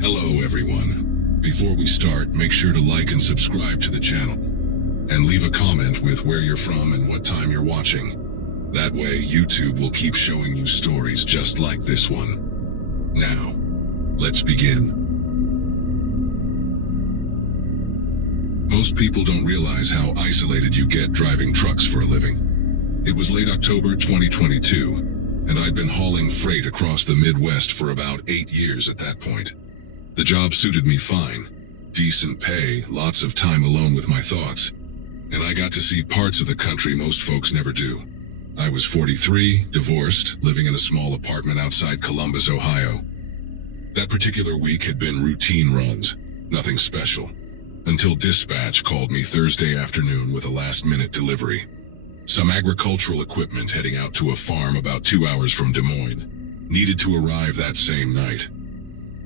Hello everyone. Before we start, make sure to like and subscribe to the channel. And leave a comment with where you're from and what time you're watching. That way, YouTube will keep showing you stories just like this one. Now, let's begin. Most people don't realize how isolated you get driving trucks for a living. It was late October 2022, and I'd been hauling freight across the Midwest for about 8 years at that point. The job suited me fine. Decent pay, lots of time alone with my thoughts. And I got to see parts of the country most folks never do. I was 43, divorced, living in a small apartment outside Columbus, Ohio. That particular week had been routine runs, nothing special, until dispatch called me Thursday afternoon with a last-minute delivery. Some agricultural equipment heading out to a farm about 2 hours from Des Moines needed to arrive that same night.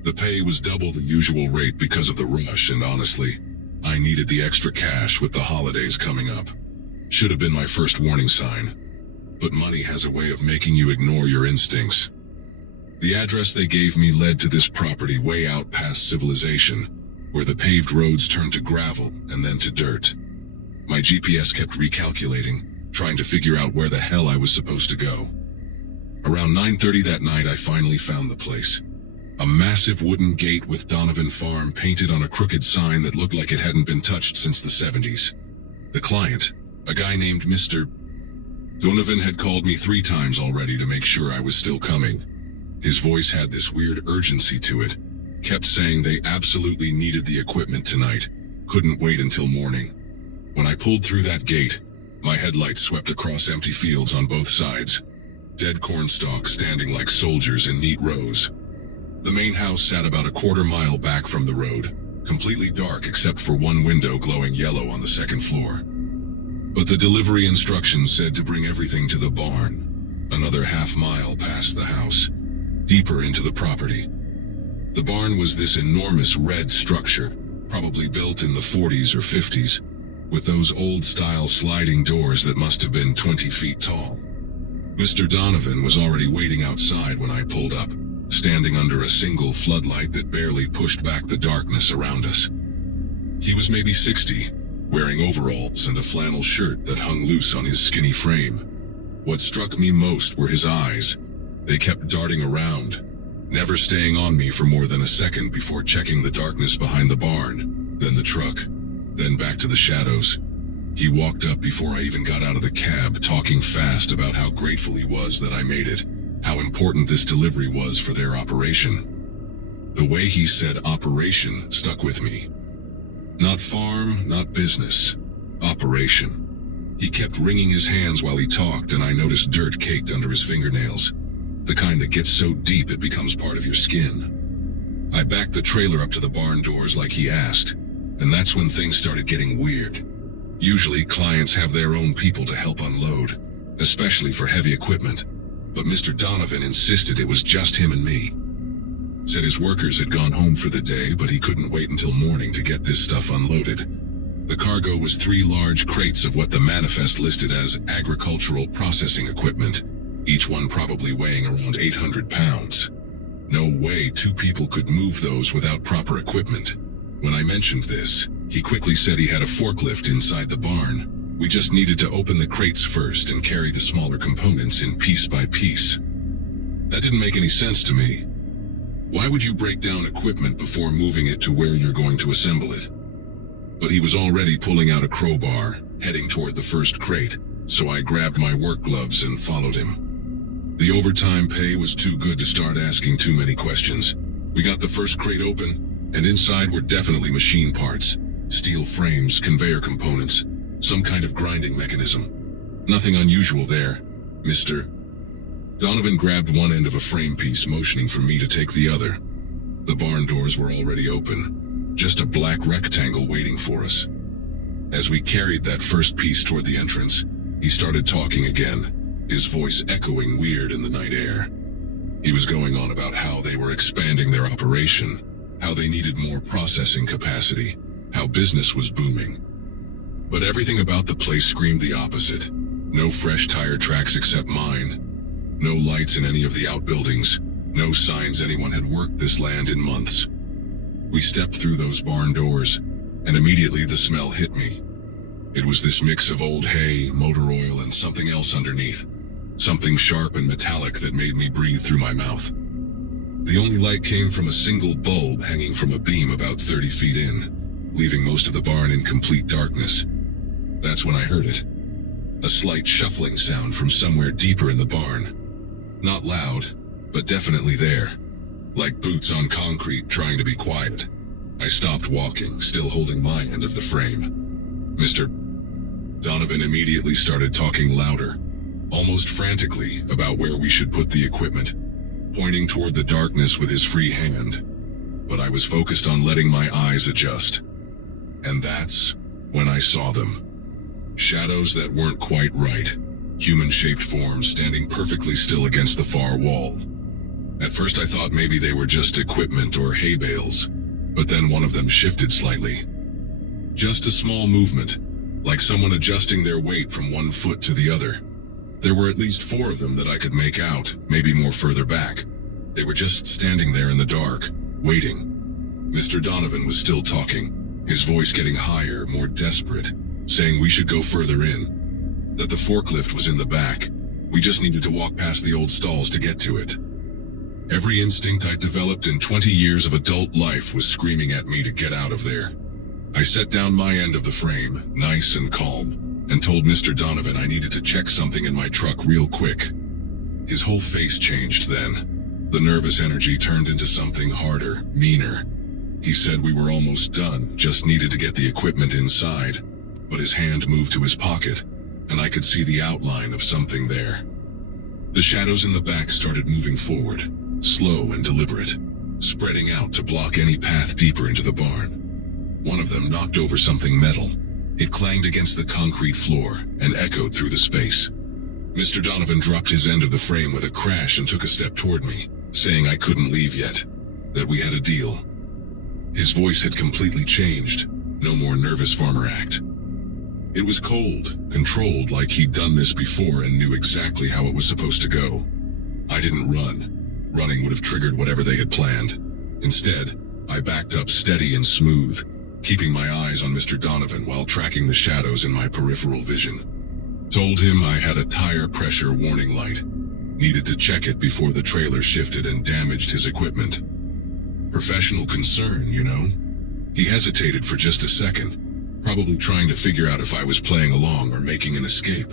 The pay was double the usual rate because of the rush, and honestly, I needed the extra cash with the holidays coming up. Should have been my first warning sign. But money has a way of making you ignore your instincts. The address they gave me led to this property way out past civilization, where the paved roads turned to gravel and then to dirt. My GPS kept recalculating, trying to figure out where the hell I was supposed to go. Around 9:30 that night, I finally found the place. A massive wooden gate with Donovan Farm painted on a crooked sign that looked like it hadn't been touched since the 70s. The client, a guy named Mr. Donovan, had called me 3 times already to make sure I was still coming. His voice had this weird urgency to it, kept saying they absolutely needed the equipment tonight, couldn't wait until morning. When I pulled through that gate, my headlights swept across empty fields on both sides, dead corn stalks standing like soldiers in neat rows. The main house sat about a quarter-mile back from the road, completely dark except for one window glowing yellow on the second floor. But the delivery instructions said to bring everything to the barn, another half-mile past the house, deeper into the property. The barn was this enormous red structure, probably built in the 40s or 50s, with those old-style sliding doors that must have been 20 feet tall. Mr. Donovan was already waiting outside when I pulled up, standing under a single floodlight that barely pushed back the darkness around us. He was maybe 60, wearing overalls and a flannel shirt that hung loose on his skinny frame. What struck me most were his eyes. They kept darting around, never staying on me for more than a second before checking the darkness behind the barn, then the truck, then back to the shadows. He walked up before I even got out of the cab, talking fast about how grateful he was that I made it, how important this delivery was for their operation. The way he said operation stuck with me. Not farm, not business. Operation. He kept wringing his hands while he talked, and I noticed dirt caked under his fingernails. The kind that gets so deep it becomes part of your skin. I backed the trailer up to the barn doors like he asked, and that's when things started getting weird. Usually clients have their own people to help unload, especially for heavy equipment. But Mr. Donovan insisted it was just him and me. Said his workers had gone home for the day, but he couldn't wait until morning to get this stuff unloaded. The cargo was 3 large crates of what the manifest listed as agricultural processing equipment, each one probably weighing around 800 pounds. No way 2 people could move those without proper equipment. When I mentioned this, he quickly said he had a forklift inside the barn. We just needed to open the crates first and carry the smaller components in piece by piece. That didn't make any sense to me. Why would you break down equipment before moving it to where you're going to assemble it? But he was already pulling out a crowbar, heading toward the first crate, so I grabbed my work gloves and followed him. The overtime pay was too good to start asking too many questions. We got the first crate open, and inside were definitely machine parts, steel frames, conveyor components, some kind of grinding mechanism. Nothing unusual there, Mr. Donovan grabbed one end of a frame piece, motioning for me to take the other. The barn doors were already open, just a black rectangle waiting for us. As we carried that first piece toward the entrance, he started talking again, his voice echoing weird in the night air. He was going on about how they were expanding their operation, how they needed more processing capacity, how business was booming. But everything about the place screamed the opposite. No fresh tire tracks except mine. No lights in any of the outbuildings. No signs anyone had worked this land in months. We stepped through those barn doors, and immediately the smell hit me. It was this mix of old hay, motor oil, and something else underneath. Something sharp and metallic that made me breathe through my mouth. The only light came from a single bulb hanging from a beam about 30 feet in, leaving most of the barn in complete darkness. That's when I heard it. A slight shuffling sound from somewhere deeper in the barn. Not loud, but definitely there. Like boots on concrete trying to be quiet. I stopped walking, still holding my end of the frame. Mr. Donovan immediately started talking louder, almost frantically, about where we should put the equipment, pointing toward the darkness with his free hand. But I was focused on letting my eyes adjust. And that's when I saw them. Shadows that weren't quite right. Human-shaped forms standing perfectly still against the far wall. At first I thought maybe they were just equipment or hay bales, but then one of them shifted slightly. Just a small movement, like someone adjusting their weight from one foot to the other. There were at least 4 of them that I could make out, maybe more further back. They were just standing there in the dark, waiting. Mr. Donovan was still talking, his voice getting higher, more desperate, saying we should go further in. That the forklift was in the back. We just needed to walk past the old stalls to get to it. Every instinct I'd developed in 20 years of adult life was screaming at me to get out of there. I set down my end of the frame, nice and calm, and told Mr. Donovan I needed to check something in my truck real quick. His whole face changed then. The nervous energy turned into something harder, meaner. He said we were almost done, just needed to get the equipment inside, but his hand moved to his pocket, and I could see the outline of something there. The shadows in the back started moving forward, slow and deliberate, spreading out to block any path deeper into the barn. One of them knocked over something metal. It clanged against the concrete floor and echoed through the space. Mr. Donovan dropped his end of the frame with a crash and took a step toward me, saying I couldn't leave yet, that we had a deal. His voice had completely changed, no more nervous farmer act. It was cold, controlled, like he'd done this before and knew exactly how it was supposed to go. I didn't run. Running would have triggered whatever they had planned. Instead, I backed up steady and smooth, keeping my eyes on Mr. Donovan while tracking the shadows in my peripheral vision. Told him I had a tire pressure warning light. Needed to check it before the trailer shifted and damaged his equipment. Professional concern, you know? He hesitated for just a second, probably trying to figure out if I was playing along or making an escape.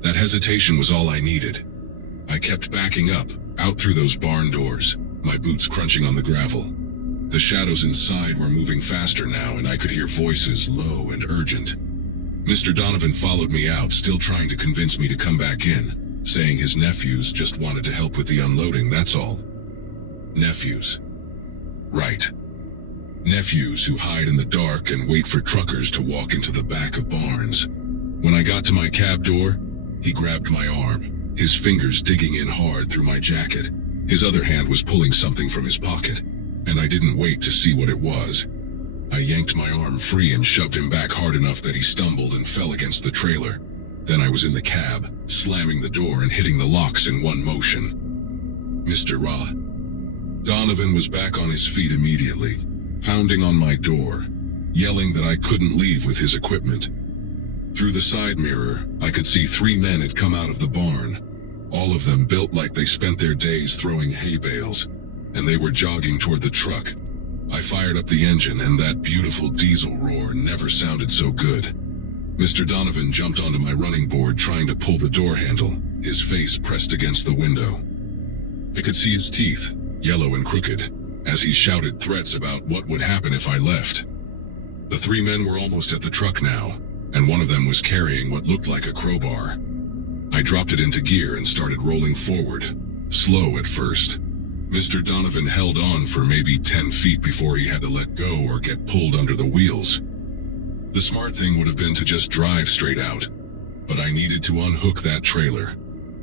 That hesitation was all I needed. I kept backing up, out through those barn doors, my boots crunching on the gravel. The shadows inside were moving faster now, and I could hear voices, low and urgent. Mr. Donovan followed me out, still trying to convince me to come back in, saying his nephews just wanted to help with the unloading, that's all. Nephews. Right. Nephews who hide in the dark and wait for truckers to walk into the back of barns. When I got to my cab door, he grabbed my arm, his fingers digging in hard through my jacket. His other hand was pulling something from his pocket, and I didn't wait to see what it was. I yanked my arm free and shoved him back hard enough that he stumbled and fell against the trailer. Then I was in the cab, slamming the door and hitting the locks in one motion. Mr. Donovan was back on his feet immediately, pounding on my door, yelling that I couldn't leave with his equipment. Through the side mirror, I could see 3 men had come out of the barn, all of them built like they spent their days throwing hay bales, and they were jogging toward the truck. I fired up the engine, and that beautiful diesel roar never sounded so good. Mr. Donovan jumped onto my running board trying to pull the door handle, his face pressed against the window. I could see his teeth, yellow and crooked, as he shouted threats about what would happen if I left. The 3 men were almost at the truck now, and one of them was carrying what looked like a crowbar. I dropped it into gear and started rolling forward, slow at first. Mr. Donovan held on for maybe 10 feet before he had to let go or get pulled under the wheels. The smart thing would have been to just drive straight out, but I needed to unhook that trailer.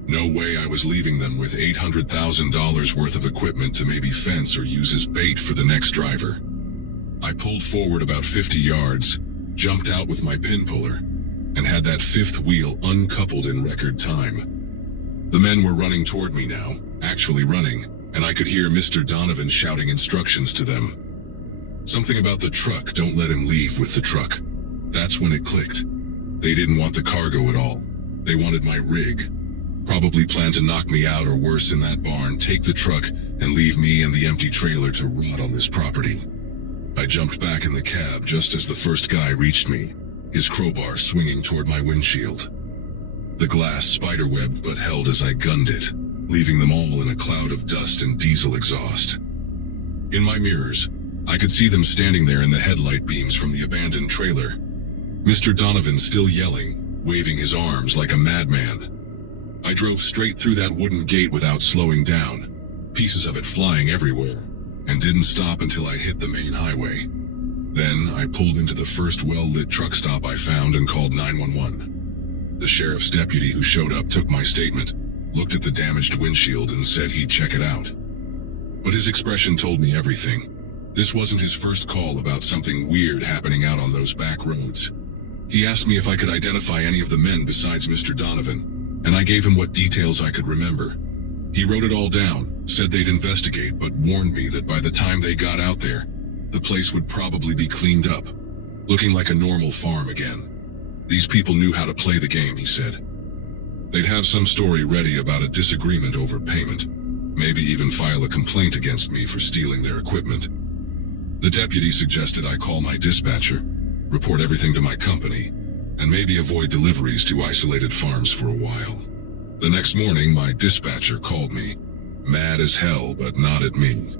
No way I was leaving them with $800,000 worth of equipment to maybe fence or use as bait for the next driver. I pulled forward about 50 yards, jumped out with my pin puller, and had that 5th wheel uncoupled in record time. The men were running toward me now, actually running, and I could hear Mr. Donovan shouting instructions to them. Something about the truck, don't let him leave with the truck. That's when it clicked. They didn't want the cargo at all. They wanted my rig. Probably planned to knock me out or worse in that barn, take the truck, and leave me and the empty trailer to rot on this property. I jumped back in the cab just as the first guy reached me, his crowbar swinging toward my windshield. The glass spiderwebbed but held as I gunned it, leaving them all in a cloud of dust and diesel exhaust. In my mirrors, I could see them standing there in the headlight beams from the abandoned trailer. Mr. Donovan still yelling, waving his arms like a madman. I drove straight through that wooden gate without slowing down, pieces of it flying everywhere, and didn't stop until I hit the main highway. Then I pulled into the first well-lit truck stop I found and called 911. The sheriff's deputy who showed up took my statement, looked at the damaged windshield and said he'd check it out. But his expression told me everything. This wasn't his first call about something weird happening out on those back roads. He asked me if I could identify any of the men besides Mr. Donovan, and I gave him what details I could remember. He wrote it all down, said they'd investigate, but warned me that by the time they got out there, the place would probably be cleaned up, looking like a normal farm again. These people knew how to play the game, he said. They'd have some story ready about a disagreement over payment, maybe even file a complaint against me for stealing their equipment. The deputy suggested I call my dispatcher, report everything to my company, and maybe avoid deliveries to isolated farms for a while. The next morning, my dispatcher called me, mad as hell, but not at me.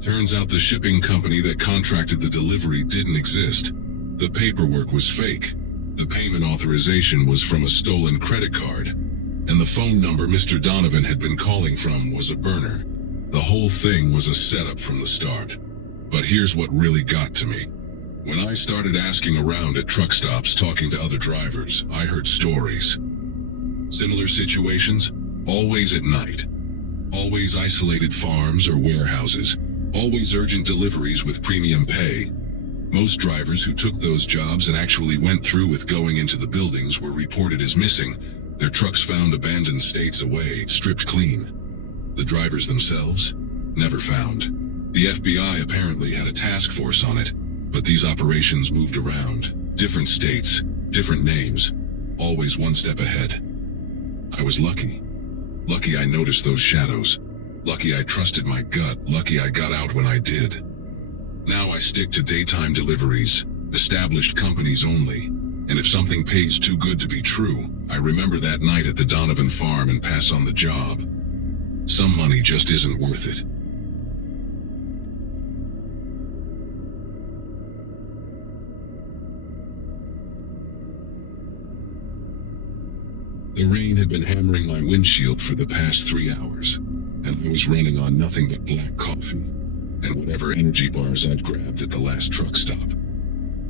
Turns out the shipping company that contracted the delivery didn't exist. The paperwork was fake. The payment authorization was from a stolen credit card, and the phone number Mr. Donovan had been calling from was a burner. The whole thing was a setup from the start. But here's what really got to me. When I started asking around at truck stops talking to other drivers, I heard stories. Similar situations, always at night. Always isolated farms or warehouses. Always urgent deliveries with premium pay. Most drivers who took those jobs and actually went through with going into the buildings were reported as missing. Their trucks found abandoned states away, stripped clean. The drivers themselves? Never found. The FBI apparently had a task force on it, but these operations moved around. Different states, different names, always one step ahead. I was lucky. Lucky I noticed those shadows. Lucky I trusted my gut. Lucky I got out when I did. Now I stick to daytime deliveries, established companies only, and if something pays too good to be true, I remember that night at the Donovan farm and pass on the job. Some money just isn't worth it. The rain had been hammering my windshield for the past 3 hours, and I was running on nothing but black coffee and whatever energy bars I'd grabbed at the last truck stop.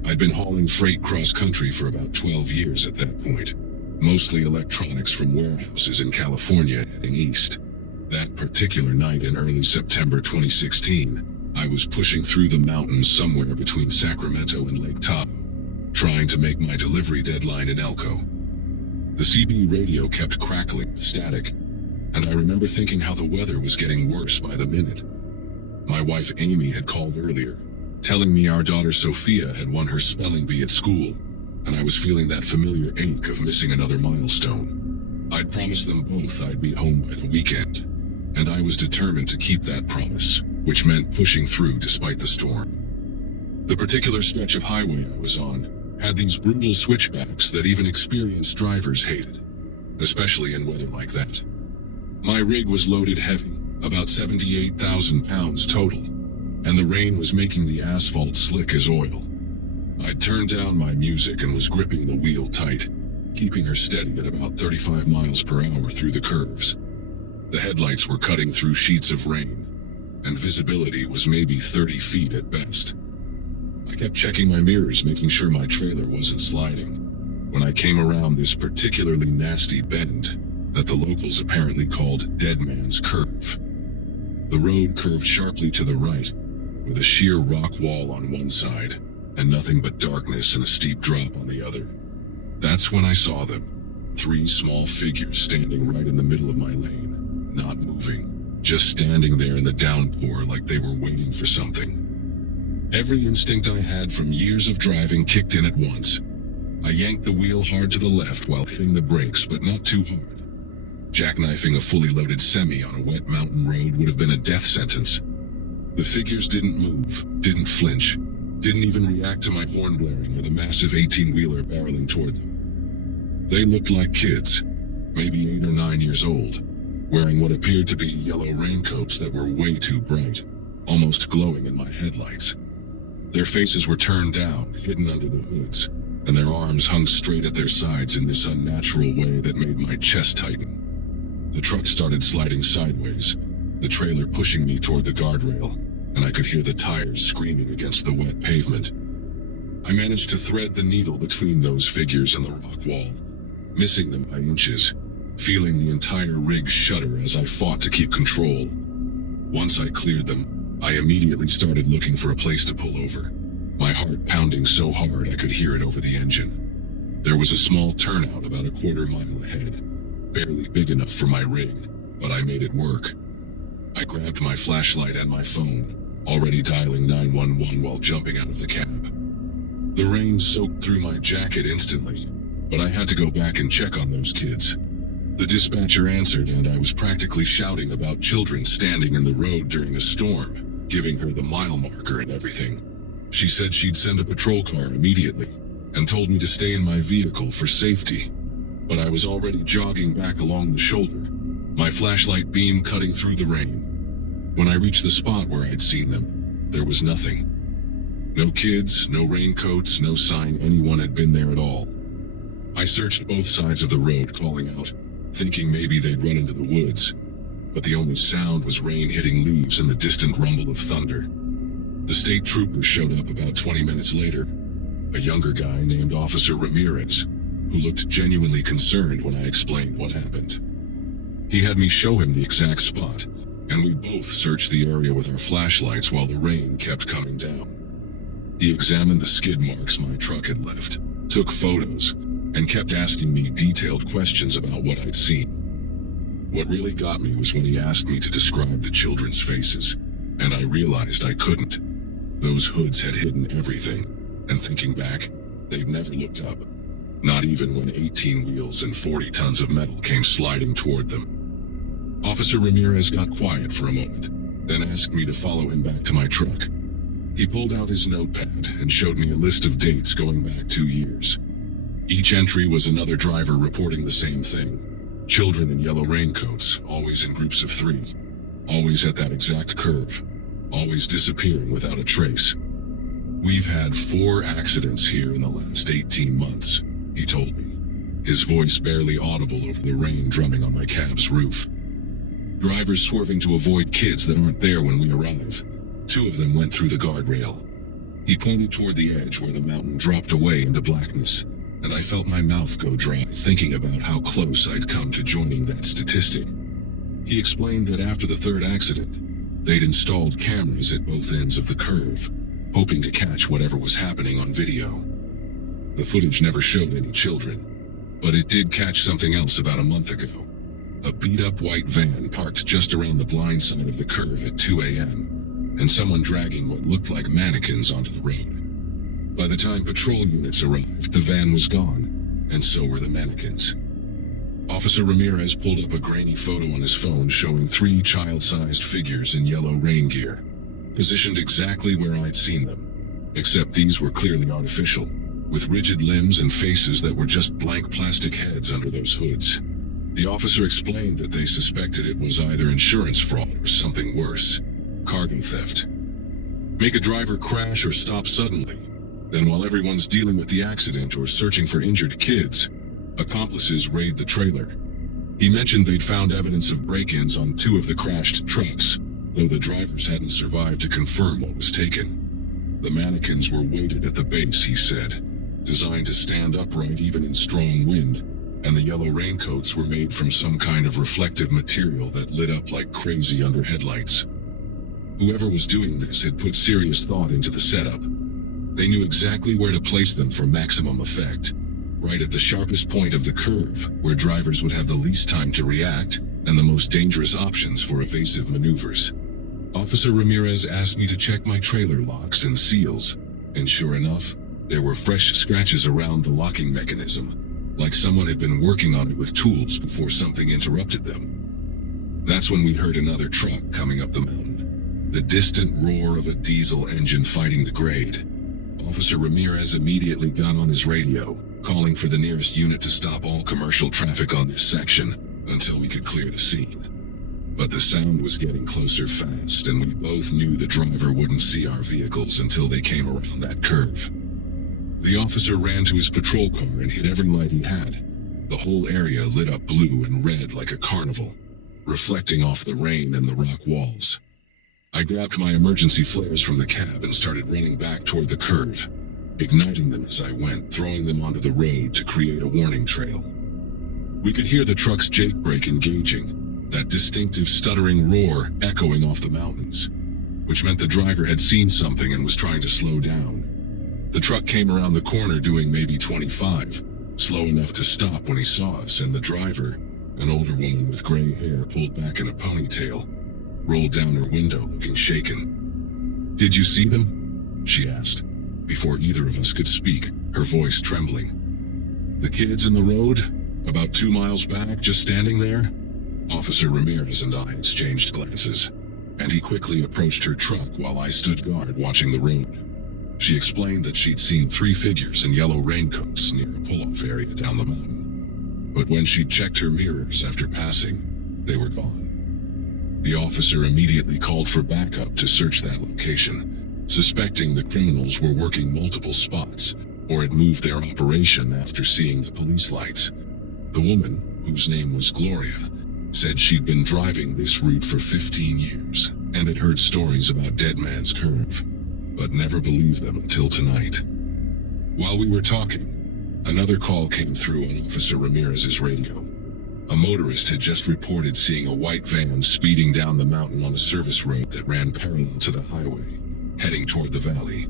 I'd been hauling freight cross-country for about 12 years at that point, mostly electronics from warehouses in California heading east. That particular night in early September 2016, I was pushing through the mountains somewhere between Sacramento and Lake Tahoe, trying to make my delivery deadline in Elko. The CB radio kept crackling with static, and I remember thinking how the weather was getting worse by the minute. My wife Amy had called earlier, telling me our daughter Sophia had won her spelling bee at school, and I was feeling that familiar ache of missing another milestone. I'd promised them both I'd be home by the weekend, and I was determined to keep that promise, which meant pushing through despite the storm. The particular stretch of highway I was on had these brutal switchbacks that even experienced drivers hated, especially in weather like that. My rig was loaded heavy, about 78,000 pounds total, and the rain was making the asphalt slick as oil. I'd turned down my music and was gripping the wheel tight, keeping her steady at about 35 miles per hour through the curves. The headlights were cutting through sheets of rain, and visibility was maybe 30 feet at best. I kept checking my mirrors, making sure my trailer wasn't sliding, when I came around this particularly nasty bend that the locals apparently called Dead Man's Curve. The road curved sharply to the right, with a sheer rock wall on one side, and nothing but darkness and a steep drop on the other. That's when I saw them, 3 small figures standing right in the middle of my lane, not moving, just standing there in the downpour like they were waiting for something. Every instinct I had from years of driving kicked in at once. I yanked the wheel hard to the left while hitting the brakes, but not too hard. Jackknifing a fully loaded semi on a wet mountain road would have been a death sentence. The figures didn't move, didn't flinch, didn't even react to my horn blaring or the massive 18-wheeler barreling toward them. They looked like kids, maybe 8 or 9 years old, wearing what appeared to be yellow raincoats that were way too bright, almost glowing in my headlights. Their faces were turned down, hidden under the hoods, and their arms hung straight at their sides in this unnatural way that made my chest tighten. The truck started sliding sideways, the trailer pushing me toward the guardrail, and I could hear the tires screaming against the wet pavement. I managed to thread the needle between those figures and the rock wall, missing them by inches, feeling the entire rig shudder as I fought to keep control. Once I cleared them, I immediately started looking for a place to pull over, my heart pounding so hard I could hear it over the engine. There was a small turnout about a quarter mile ahead, barely big enough for my rig, but I made it work. I grabbed my flashlight and my phone, already dialing 911 while jumping out of the cab. The rain soaked through my jacket instantly, but I had to go back and check on those kids. The dispatcher answered, and I was practically shouting about children standing in the road during a storm, giving her the mile marker and everything. She said she'd send a patrol car immediately, and told me to stay in my vehicle for safety. But I was already jogging back along the shoulder, my flashlight beam cutting through the rain. When I reached the spot where I'd seen them, there was nothing. No kids, no raincoats, no sign anyone had been there at all. I searched both sides of the road, calling out, thinking maybe they'd run into the woods, but the only sound was rain hitting leaves and the distant rumble of thunder. The state trooper showed up about 20 minutes later, a younger guy named Officer Ramirez, who looked genuinely concerned when I explained what happened. He had me show him the exact spot, and we both searched the area with our flashlights while the rain kept coming down. He examined the skid marks my truck had left, took photos, and kept asking me detailed questions about what I'd seen. What really got me was when he asked me to describe the children's faces, and I realized I couldn't. Those hoods had hidden everything, and thinking back, they'd never looked up. Not even when 18 wheels and 40 tons of metal came sliding toward them. Officer Ramirez got quiet for a moment, then asked me to follow him back to my truck. He pulled out his notepad and showed me a list of dates going back 2 years. Each entry was another driver reporting the same thing. Children in yellow raincoats, always in groups of 3. Always at that exact curve. Always disappearing without a trace. We've had 4 accidents here in the last 18 months, he told me, his voice barely audible over the rain drumming on my cab's roof. Drivers swerving to avoid kids that aren't there when we arrive. 2 of them went through the guardrail. He pointed toward the edge where the mountain dropped away into blackness, and I felt my mouth go dry thinking about how close I'd come to joining that statistic. He explained that after the 3rd accident, they'd installed cameras at both ends of the curve, hoping to catch whatever was happening on video. The footage never showed any children, but it did catch something else about a month ago. A beat-up white van parked just around the blind side of the curve at 2 a.m., and someone dragging what looked like mannequins onto the road. By the time patrol units arrived, the van was gone, and so were the mannequins. Officer Ramirez pulled up a grainy photo on his phone showing 3 child-sized figures in yellow rain gear, positioned exactly where I'd seen them, except these were clearly artificial, with rigid limbs and faces that were just blank plastic heads under those hoods. The officer explained that they suspected it was either insurance fraud or something worse, cargo theft. Make a driver crash or stop suddenly, then while everyone's dealing with the accident or searching for injured kids, accomplices raid the trailer. He mentioned they'd found evidence of break-ins on 2 of the crashed trucks, though the drivers hadn't survived to confirm what was taken. The mannequins were weighted at the base, he said, designed to stand upright even in strong wind, and the yellow raincoats were made from some kind of reflective material that lit up like crazy under headlights. Whoever was doing this had put serious thought into the setup. They knew exactly where to place them for maximum effect, right at the sharpest point of the curve, where drivers would have the least time to react and the most dangerous options for evasive maneuvers. Officer Ramirez asked me to check my trailer locks and seals, and sure enough, there were fresh scratches around the locking mechanism, like someone had been working on it with tools before something interrupted them. That's when we heard another truck coming up the mountain, the distant roar of a diesel engine fighting the grade. Officer Ramirez immediately got on his radio, calling for the nearest unit to stop all commercial traffic on this section until we could clear the scene. But the sound was getting closer fast, and we both knew the driver wouldn't see our vehicles until they came around that curve. The officer ran to his patrol car and hit every light he had. The whole area lit up blue and red like a carnival, reflecting off the rain and the rock walls. I grabbed my emergency flares from the cab and started running back toward the curve, igniting them as I went, throwing them onto the road to create a warning trail. We could hear the truck's jake brake engaging, that distinctive stuttering roar echoing off the mountains, which meant the driver had seen something and was trying to slow down. The truck came around the corner doing maybe 25, slow enough to stop when he saw us, and the driver, an older woman with gray hair pulled back in a ponytail, rolled down her window looking shaken. "Did you see them?" she asked, before either of us could speak, her voice trembling. "The kids in the road, about 2 miles back, just standing there?" Officer Ramirez and I exchanged glances, and he quickly approached her truck while I stood guard watching the road. She explained that she'd seen 3 figures in yellow raincoats near a pull-off area down the mountain. But when she'd checked her mirrors after passing, they were gone. The officer immediately called for backup to search that location, suspecting the criminals were working multiple spots or had moved their operation after seeing the police lights. The woman, whose name was Gloria, said she'd been driving this route for 15 years and had heard stories about Dead Man's Curve, but never believed them until tonight. While we were talking, another call came through on Officer Ramirez's radio. A motorist had just reported seeing a white van speeding down the mountain on a service road that ran parallel to the highway, heading toward the valley.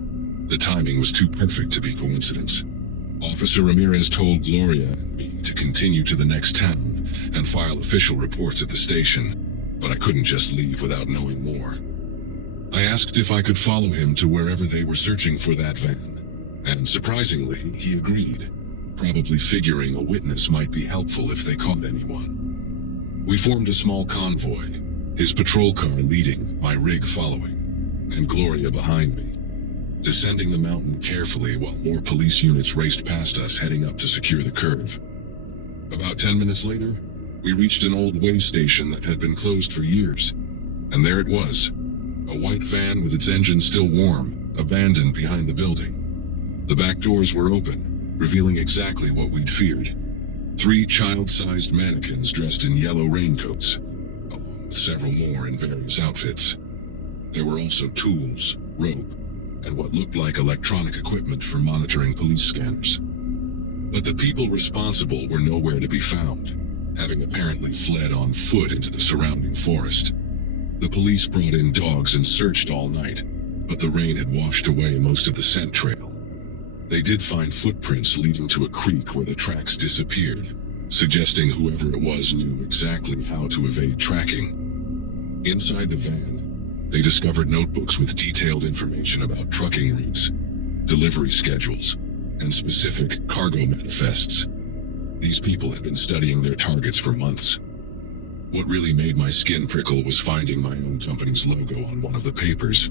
The timing was too perfect to be coincidence. Officer Ramirez told Gloria and me to continue to the next town and file official reports at the station, but I couldn't just leave without knowing more. I asked if I could follow him to wherever they were searching for that van, and surprisingly, he agreed, probably figuring a witness might be helpful if they caught anyone. We formed a small convoy, his patrol car leading, my rig following, and Gloria behind me, descending the mountain carefully while more police units raced past us heading up to secure the curve. About 10 minutes later, we reached an old way station that had been closed for years, and there it was, a white van with its engine still warm, abandoned behind the building. The back doors were open, revealing exactly what we'd feared. 3 child-sized mannequins dressed in yellow raincoats, along with several more in various outfits. There were also tools, rope, and what looked like electronic equipment for monitoring police scanners. But the people responsible were nowhere to be found, having apparently fled on foot into the surrounding forest. The police brought in dogs and searched all night, but the rain had washed away most of the scent trail. They did find footprints leading to a creek where the tracks disappeared, suggesting whoever it was knew exactly how to evade tracking. Inside the van, they discovered notebooks with detailed information about trucking routes, delivery schedules, and specific cargo manifests. These people had been studying their targets for months. What really made my skin prickle was finding my own company's logo on one of the papers,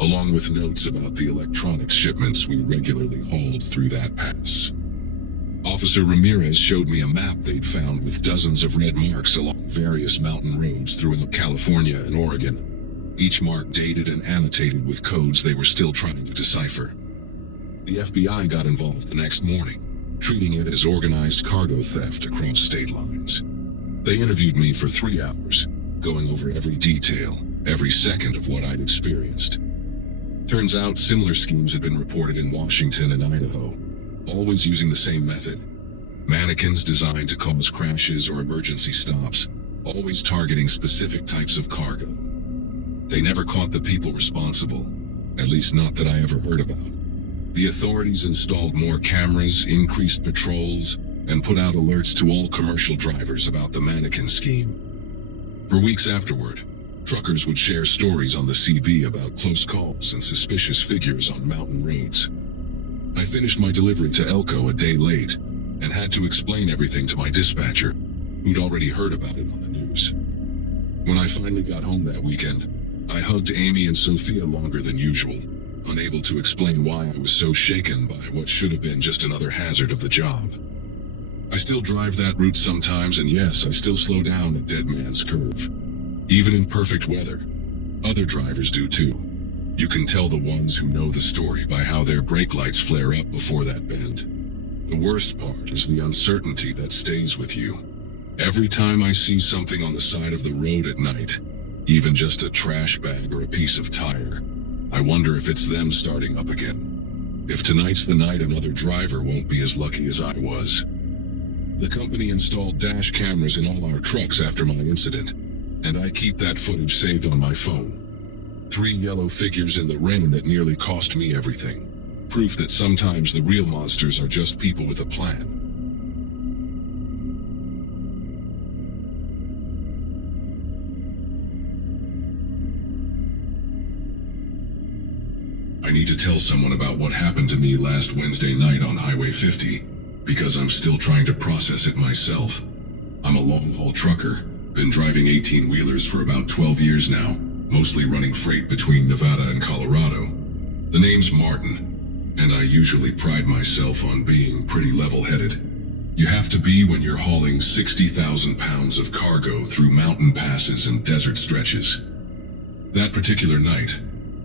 along with notes about the electronics shipments we regularly hauled through that pass. Officer Ramirez showed me a map they'd found with dozens of red marks along various mountain roads throughout California and Oregon, each mark dated and annotated with codes they were still trying to decipher. The FBI got involved the next morning, treating it as organized cargo theft across state lines. They interviewed me for 3 hours, going over every detail, every second of what I'd experienced. Turns out similar schemes had been reported in Washington and Idaho, always using the same method. Mannequins designed to cause crashes or emergency stops, always targeting specific types of cargo. They never caught the people responsible, at least not that I ever heard about. The authorities installed more cameras, increased patrols, and put out alerts to all commercial drivers about the mannequin scheme. For weeks afterward, Truckers would share stories on the CB about close calls and suspicious figures on mountain roads. I finished my delivery to Elko a day late and had to explain everything to my dispatcher, who'd already heard about it on the news. When I finally got home that weekend, I hugged Amy and Sophia longer than usual, unable to explain why I was so shaken by what should have been just another hazard of the job. I still drive that route sometimes, and yes, I still slow down at Dead Man's Curve. Even in perfect weather. Other drivers do too. You can tell the ones who know the story by how their brake lights flare up before that bend. The worst part is the uncertainty that stays with you. Every time I see something on the side of the road at night, even just a trash bag or a piece of tire, I wonder if it's them starting up again. If tonight's the night another driver won't be as lucky as I was. The company installed dash cameras in all our trucks after my incident, and I keep that footage saved on my phone. 3 yellow figures in the rain that nearly cost me everything. Proof that sometimes the real monsters are just people with a plan. I need to tell someone about what happened to me last Wednesday night on Highway 50, because I'm still trying to process it myself. I'm a long-haul trucker, been driving 18-wheelers for about 12 years now, mostly running freight between Nevada and Colorado. The name's Martin, and I usually pride myself on being pretty level-headed. You have to be when you're hauling 60,000 pounds of cargo through mountain passes and desert stretches. That particular night,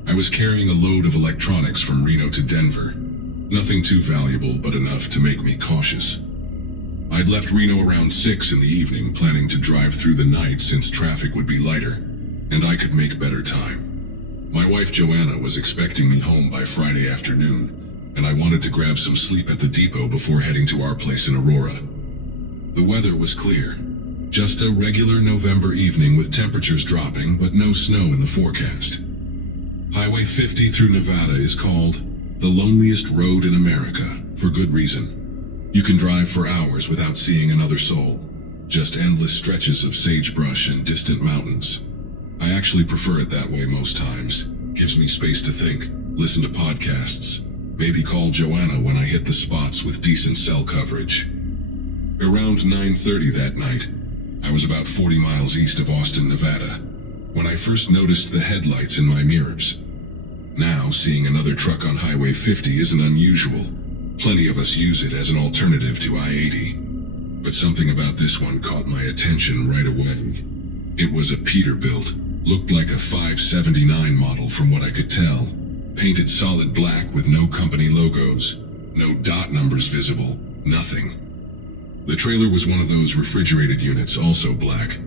I was carrying a load of electronics from Reno to Denver. Nothing too valuable, but enough to make me cautious. I'd left Reno around 6 in the evening, planning to drive through the night since traffic would be lighter, and I could make better time. My wife Joanna was expecting me home by Friday afternoon, and I wanted to grab some sleep at the depot before heading to our place in Aurora. The weather was clear. Just a regular November evening with temperatures dropping, but no snow in the forecast. Highway 50 through Nevada is called the loneliest road in America, for good reason. You can drive for hours without seeing another soul. Just endless stretches of sagebrush and distant mountains. I actually prefer it that way most times. Gives me space to think, listen to podcasts, maybe call Joanna when I hit the spots with decent cell coverage. Around 9:30 that night, I was about 40 miles east of Austin, Nevada, when I first noticed the headlights in my mirrors. Now, seeing another truck on Highway 50 isn't unusual. Plenty of us use it as an alternative to I-80. But something about this one caught my attention right away. It was a Peterbilt, looked like a 579 model from what I could tell. Painted solid black with no company logos, no dot numbers visible, nothing. The trailer was one of those refrigerated units, also black,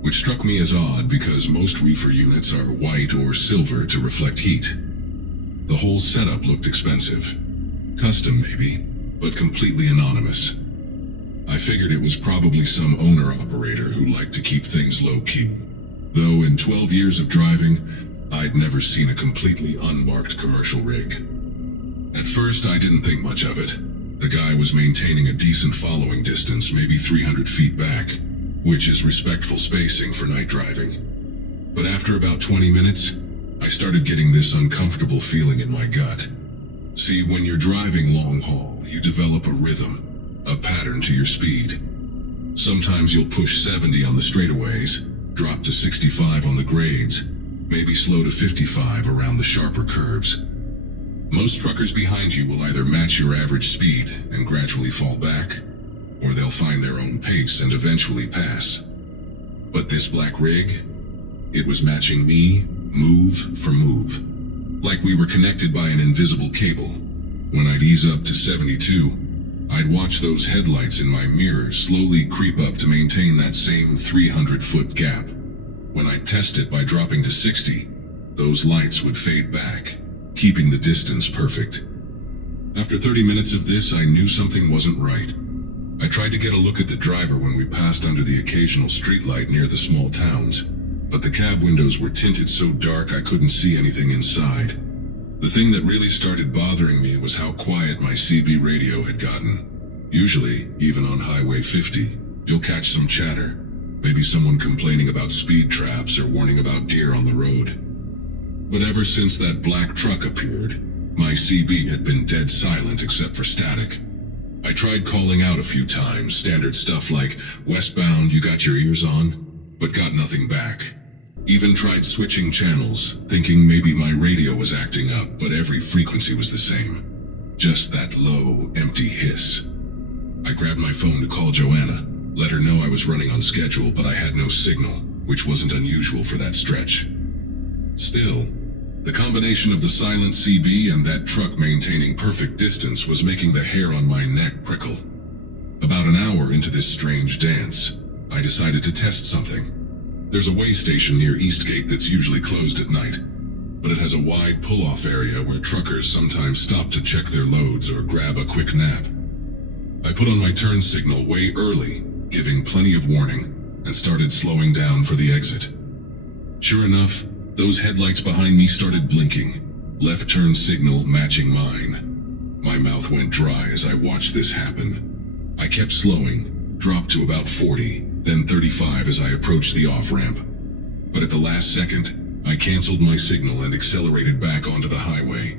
which struck me as odd because most reefer units are white or silver to reflect heat. The whole setup looked expensive. Custom maybe, but completely anonymous. I figured it was probably some owner-operator who liked to keep things low-key. Though in 12 years of driving, I'd never seen a completely unmarked commercial rig. At first, I didn't think much of it. The guy was maintaining a decent following distance, maybe 300 feet back, which is respectful spacing for night driving. But after about 20 minutes, I started getting this uncomfortable feeling in my gut. See, when you're driving long haul, you develop a rhythm, a pattern to your speed. Sometimes you'll push 70 on the straightaways, drop to 65 on the grades, maybe slow to 55 around the sharper curves. Most truckers behind you will either match your average speed and gradually fall back, or they'll find their own pace and eventually pass. But this black rig, it was matching me, move for move. Like we were connected by an invisible cable. When I'd ease up to 72, I'd watch those headlights in my mirror slowly creep up to maintain that same 300-foot gap. When I'd test it by dropping to 60, those lights would fade back, keeping the distance perfect. After 30 minutes of this, I knew something wasn't right. I tried to get a look at the driver when we passed under the occasional streetlight near the small towns, but the cab windows were tinted so dark I couldn't see anything inside. The thing that really started bothering me was how quiet my CB radio had gotten. Usually, even on Highway 50, you'll catch some chatter, Maybe someone complaining about speed traps or warning about deer on the road. But ever since that black truck appeared, my CB had been dead silent except for static. I tried calling out a few times, standard stuff like, "Westbound, you got your ears on?" but got nothing back. Even tried switching channels, thinking maybe my radio was acting up, but every frequency was the same. Just that low, empty hiss. I grabbed my phone to call Joanna, let her know I was running on schedule, but I had no signal, which wasn't unusual for that stretch. Still, the combination of the silent CB and that truck maintaining perfect distance was making the hair on my neck prickle. About an hour into this strange dance, I decided to test something. There's a way station near Eastgate that's usually closed at night, but it has a wide pull-off area where truckers sometimes stop to check their loads or grab a quick nap. I put on my turn signal way early, giving plenty of warning, and started slowing down for the exit. Sure enough, those headlights behind me started blinking, left turn signal matching mine. My mouth went dry as I watched this happen. I kept slowing, dropped to about 40, then 35 as I approached the off-ramp. But at the last second, I canceled my signal and accelerated back onto the highway,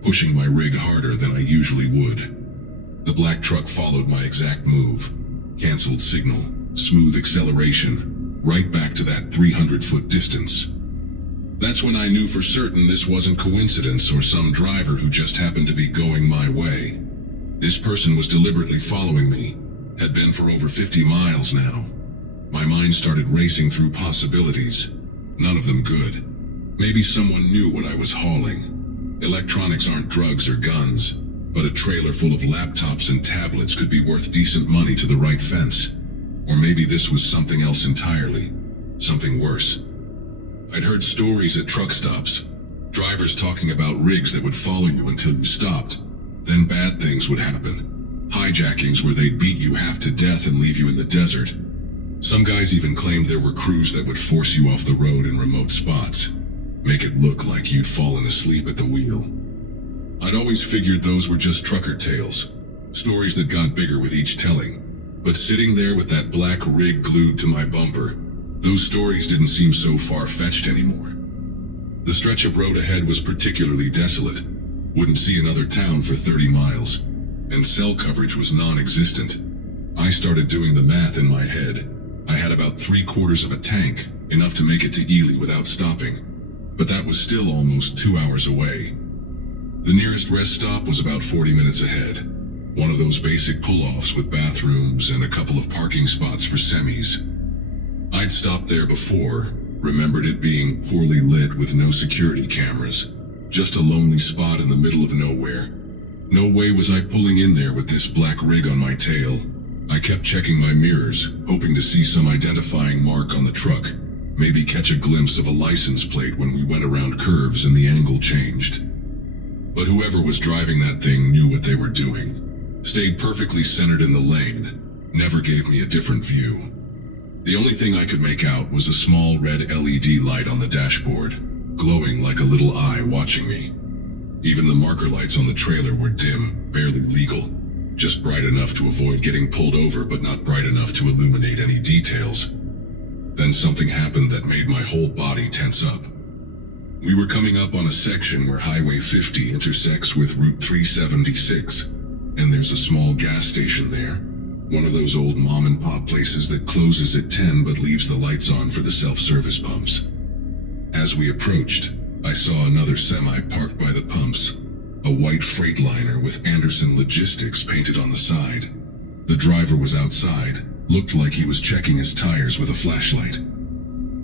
pushing my rig harder than I usually would. The black truck followed my exact move. Canceled signal, smooth acceleration, right back to that 300-foot distance. That's when I knew for certain this wasn't coincidence or some driver who just happened to be going my way. This person was deliberately following me, had been for over 50 miles now. My mind started racing through possibilities, none of them good. Maybe someone knew what I was hauling. Electronics aren't drugs or guns, but a trailer full of laptops and tablets could be worth decent money to the right fence. Or maybe this was something else entirely, something worse. I'd heard stories at truck stops, drivers talking about rigs that would follow you until you stopped. Then bad things would happen. Hijackings where they'd beat you half to death and leave you in the desert. Some guys even claimed there were crews that would force you off the road in remote spots, make it look like you'd fallen asleep at the wheel. I'd always figured those were just trucker tales, stories that got bigger with each telling. But sitting there with that black rig glued to my bumper, those stories didn't seem so far-fetched anymore. The stretch of road ahead was particularly desolate. Wouldn't see another town for 30 miles, and cell coverage was non-existent. I started doing the math in my head. I had about 3/4 of a tank, enough to make it to Ely without stopping. But that was still almost 2 hours away. The nearest rest stop was about 40 minutes ahead. One of those basic pull-offs with bathrooms and a couple of parking spots for semis. I'd stopped there before, remembered it being poorly lit with no security cameras. Just a lonely spot in the middle of nowhere. No way was I pulling in there with this black rig on my tail. I kept checking my mirrors, hoping to see some identifying mark on the truck. Maybe catch a glimpse of a license plate when we went around curves and the angle changed. But whoever was driving that thing knew what they were doing. Stayed perfectly centered in the lane, never gave me a different view. The only thing I could make out was a small red LED light on the dashboard, glowing like a little eye watching me. Even the marker lights on the trailer were dim, barely legal, just bright enough to avoid getting pulled over but not bright enough to illuminate any details. Then something happened that made my whole body tense up. We were coming up on a section where Highway 50 intersects with Route 376, and there's a small gas station there. One of those old mom-and-pop places that closes at 10 but leaves the lights on for the self-service pumps. As we approached, I saw another semi parked by the pumps, a white Freightliner with Anderson Logistics painted on the side. The driver was outside, looked like he was checking his tires with a flashlight.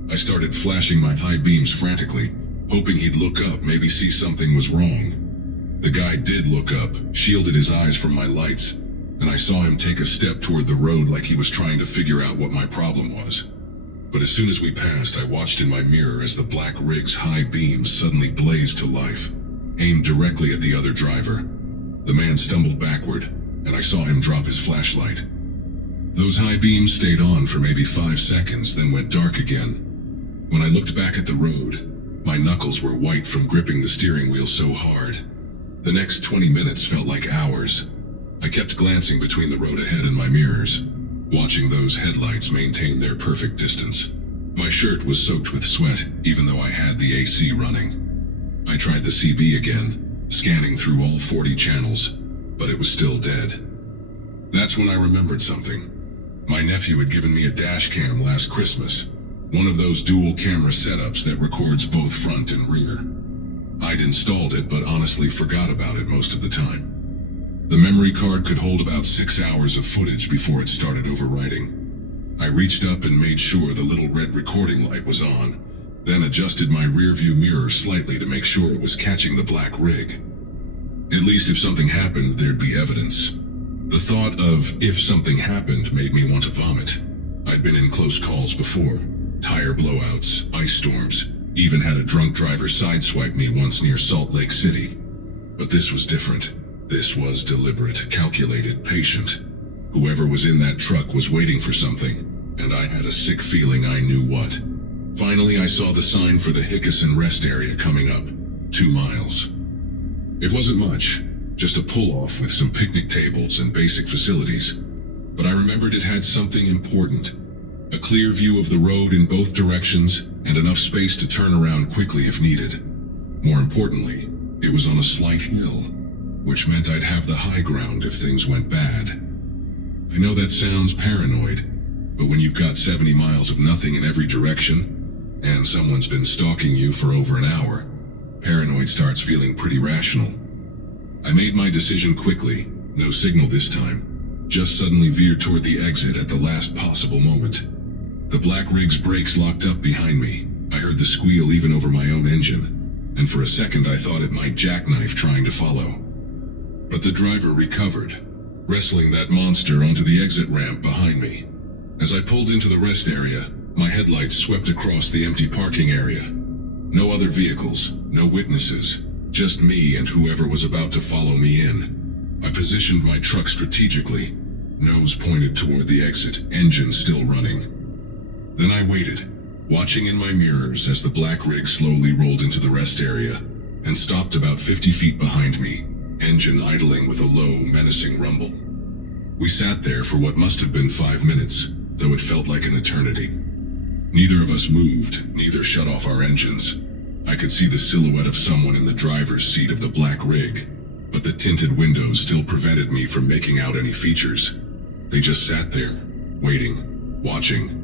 I started flashing my high beams frantically, hoping he'd look up, maybe see something was wrong. The guy did look up, shielded his eyes from my lights, and I saw him take a step toward the road like he was trying to figure out what my problem was. But as soon as we passed, I watched in my mirror as the black rig's high beams suddenly blazed to life, aimed directly at the other driver. The man stumbled backward, and I saw him drop his flashlight. Those high beams stayed on for maybe 5 seconds, then went dark again. When I looked back at the road, my knuckles were white from gripping the steering wheel so hard. The next 20 minutes felt like hours. I kept glancing between the road ahead and my mirrors. watching those headlights maintain their perfect distance. My shirt was soaked with sweat, even though I had the AC running. I tried the CB again, scanning through all 40 channels, but it was still dead. That's when I remembered something. My nephew had given me a dash cam last Christmas, one of those dual camera setups that records both front and rear. I'd installed it, but honestly forgot about it most of the time. The memory card could hold about 6 hours of footage before it started overwriting. I reached up and made sure the little red recording light was on, then adjusted my rearview mirror slightly to make sure it was catching the black rig. At least if something happened, there'd be evidence. The thought of if something happened made me want to vomit. I'd been in close calls before. Tire blowouts, ice storms, even had a drunk driver sideswipe me once near Salt Lake City. But this was different. This was deliberate, calculated, patient. Whoever was in that truck was waiting for something, and I had a sick feeling I knew what. Finally, I saw the sign for the Hickison rest area coming up. 2 miles. It wasn't much, just a pull-off with some picnic tables and basic facilities. But I remembered it had something important. A clear view of the road in both directions, and enough space to turn around quickly if needed. More importantly, it was on a slight hill, which meant I'd have the high ground if things went bad. I know that sounds paranoid, but when you've got 70 miles of nothing in every direction, and someone's been stalking you for over an hour, paranoid starts feeling pretty rational. I made my decision quickly, no signal this time, just suddenly veered toward the exit at the last possible moment. The black rig's brakes locked up behind me. I heard the squeal even over my own engine, and for a second I thought it might jackknife trying to follow. But the driver recovered, wrestling that monster onto the exit ramp behind me. As I pulled into the rest area, my headlights swept across the empty parking area. No other vehicles, no witnesses, just me and whoever was about to follow me in. I positioned my truck strategically, nose pointed toward the exit, engine still running. Then I waited, watching in my mirrors as the black rig slowly rolled into the rest area and stopped about 50 feet behind me, engine idling with a low, menacing rumble. We sat there for what must have been 5 minutes, though it felt like an eternity. Neither of us moved, neither shut off our engines. I could see the silhouette of someone in the driver's seat of the black rig, but the tinted windows still prevented me from making out any features. They just sat there, waiting, watching.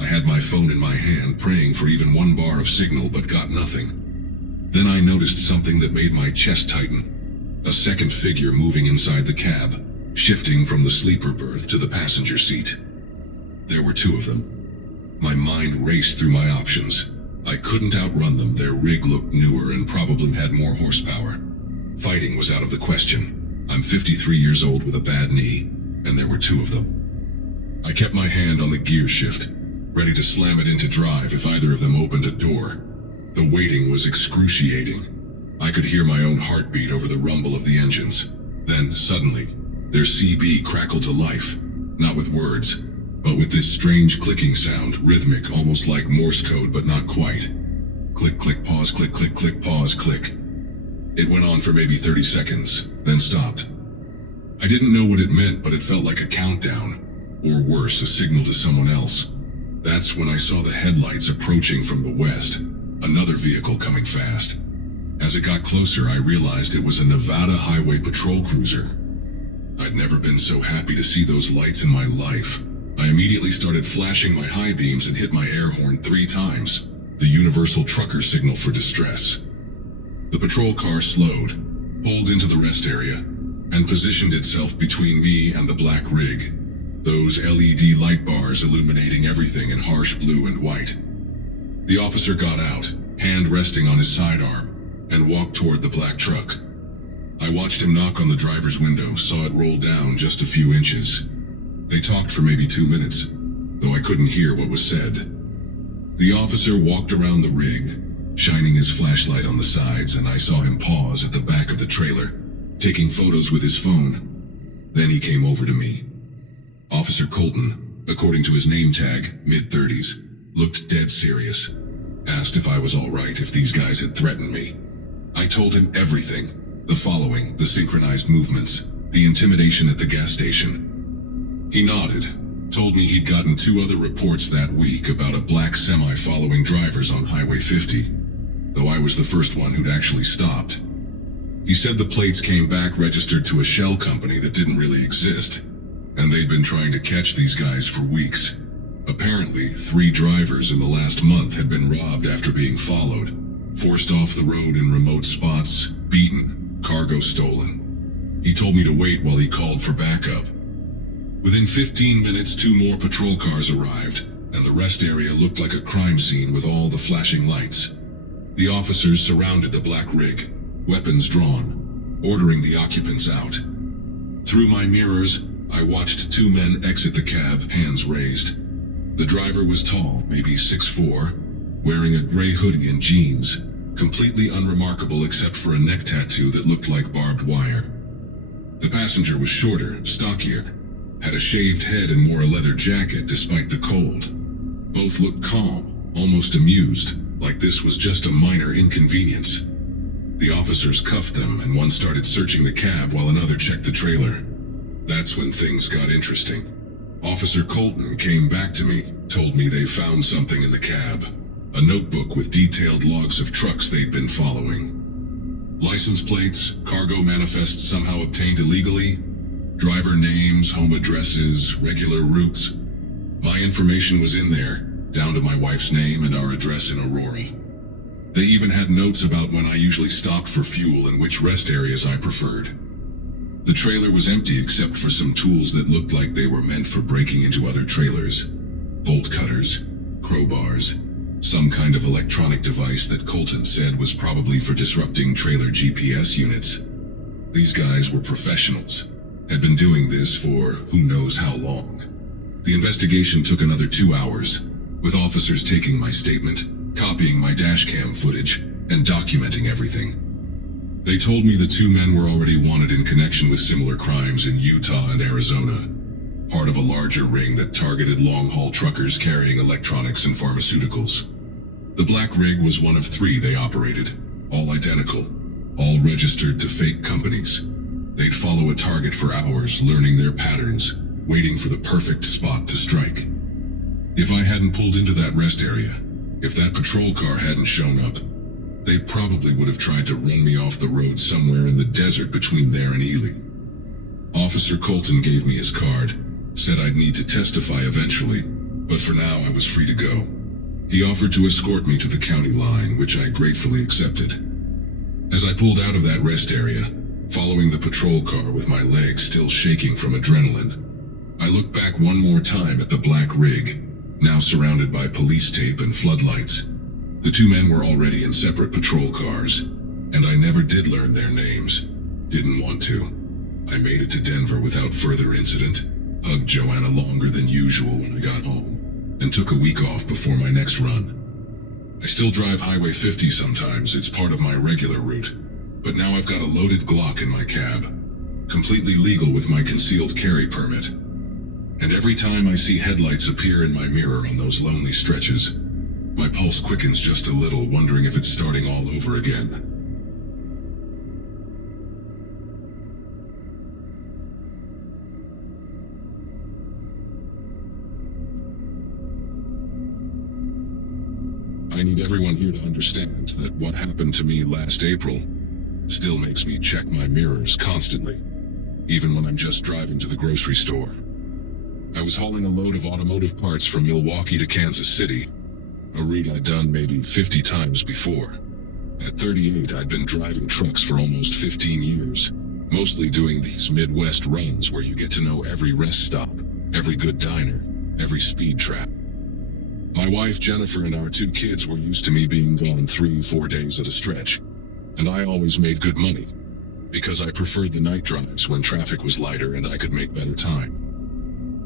I had my phone in my hand, praying for even 1 bar of signal, but got nothing. Then I noticed something that made my chest tighten. A second figure moving inside the cab, shifting from the sleeper berth to the passenger seat. There were 2 of them. My mind raced through my options. I couldn't outrun them. Their rig looked newer and probably had more horsepower. Fighting was out of the question. I'm 53 years old with a bad knee, and there were 2 of them. I kept my hand on the gear shift, ready to slam it into drive if either of them opened a door. The waiting was excruciating. I could hear my own heartbeat over the rumble of the engines. Then, suddenly, their CB crackled to life, not with words, but with this strange clicking sound, rhythmic, almost like Morse code, but not quite. Click, click, pause, click, click, click, pause, click. It went on for maybe 30 seconds, then stopped. I didn't know what it meant, but it felt like a countdown, or worse, a signal to someone else. That's when I saw the headlights approaching from the west, another vehicle coming fast. As it got closer, I realized it was a Nevada Highway Patrol cruiser. I'd never been so happy to see those lights in my life. I immediately started flashing my high beams and hit my air horn 3 times, the universal trucker signal for distress. The patrol car slowed, pulled into the rest area, and positioned itself between me and the black rig, those LED light bars illuminating everything in harsh blue and white. The officer got out, hand resting on his sidearm, and walked toward the black truck. I watched him knock on the driver's window, saw it roll down just a few inches. They talked for maybe 2 minutes, though I couldn't hear what was said. The officer walked around the rig, shining his flashlight on the sides, and I saw him pause at the back of the trailer, taking photos with his phone. Then he came over to me. Officer Colton, according to his name tag, mid-30s, looked dead serious. Asked if I was all right, if these guys had threatened me. I told him everything. The following, the synchronized movements, the intimidation at the gas station. He nodded, Told me he'd gotten 2 other reports that week about a black semi following drivers on Highway 50, though I was the first one who'd actually stopped. He said the plates came back registered to a shell company that didn't really exist, and they'd been trying to catch these guys for weeks. Apparently, 3 drivers in the last month had been robbed after being followed, forced off the road in remote spots, beaten, cargo stolen. He told me to wait while he called for backup. Within 15 minutes, 2 more patrol cars arrived, and the rest area looked like a crime scene with all the flashing lights. The officers surrounded the black rig, weapons drawn, ordering the occupants out. Through my mirrors, I watched 2 men exit the cab, hands raised. The driver was tall, maybe 6'4", wearing a gray hoodie and jeans, completely unremarkable except for a neck tattoo that looked like barbed wire. The passenger was shorter, stockier, had a shaved head and wore a leather jacket despite the cold. Both looked calm, almost amused, like this was just a minor inconvenience. The officers cuffed them and one started searching the cab while another checked the trailer. That's when things got interesting. Officer Colton came back to me, told me they found something in the cab. A notebook with detailed logs of trucks they'd been following. License plates, cargo manifests somehow obtained illegally, driver names, home addresses, regular routes. My information was in there, down to my wife's name and our address in Aurora. They even had notes about when I usually stopped for fuel and which rest areas I preferred. The trailer was empty except for some tools that looked like they were meant for breaking into other trailers. Bolt cutters, crowbars, some kind of electronic device that Colton said was probably for disrupting trailer GPS units. These guys were professionals, had been doing this for who knows how long. The investigation took another 2 hours, with officers taking my statement, copying my dashcam footage, and documenting everything. They told me the 2 men were already wanted in connection with similar crimes in Utah and Arizona, part of a larger ring that targeted long-haul truckers carrying electronics and pharmaceuticals. The black rig was one of 3 they operated, all identical, all registered to fake companies. They'd follow a target for hours, learning their patterns, waiting for the perfect spot to strike. If I hadn't pulled into that rest area, if that patrol car hadn't shown up, they probably would have tried to run me off the road somewhere in the desert between there and Ely. Officer Colton gave me his card, said I'd need to testify eventually, but for now I was free to go. He offered to escort me to the county line, which I gratefully accepted. As I pulled out of that rest area, following the patrol car with my legs still shaking from adrenaline, I looked back one more time at the black rig, now surrounded by police tape and floodlights. The 2 men were already in separate patrol cars, and I never did learn their names. Didn't want to. I made it to Denver without further incident, hugged Joanna longer than usual when I got home, and took a week off before my next run. I still drive Highway 50 sometimes, it's part of my regular route, but now I've got a loaded Glock in my cab, completely legal with my concealed carry permit. And every time I see headlights appear in my mirror on those lonely stretches, my pulse quickens just a little, wondering if it's starting all over again. I need everyone here to understand that what happened to me last April still makes me check my mirrors constantly, even when I'm just driving to the grocery store. I was hauling a load of automotive parts from Milwaukee to Kansas City, a route I'd done maybe 50 times before. At 38, I'd been driving trucks for almost 15 years, mostly doing these Midwest runs where you get to know every rest stop, every good diner, every speed trap. My wife Jennifer and our 2 kids were used to me being gone 3-4 days at a stretch, and I always made good money, because I preferred the night drives when traffic was lighter and I could make better time.